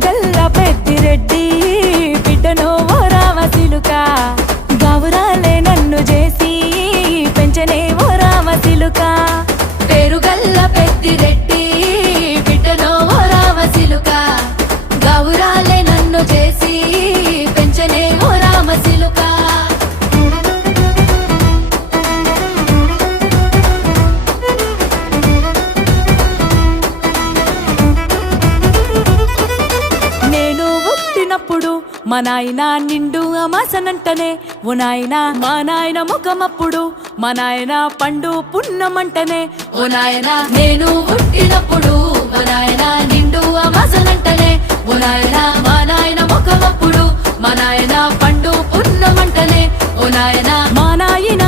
పేరుగల్ల పెద్దిరెడ్డి బిడ్డను ఓ రామసిలుక గౌరాలే నన్ను చేసి పెంచనే ఓ రామసిలుక పేరుగల్ల పెద్దిరెడ్డి బిడ్డను ఓ రామసిలుక గౌరాలే నన్ను చేసి పెంచనే ఓ రామసిలుక మా నాయన నిండు అమాసనంటనే ఓ నాయన మా నాయన ముఖమప్పుడు మా నాయన పండు పున్నమంటనే ఓ నాయన నేను పుట్టినప్పుడు మా నాయన నిండు అమాసనంటనే ఓ నాయన మా నాయన ముఖమప్పుడు మా నాయన పండు పున్నమంటనే ఓ నాయన మా నాయన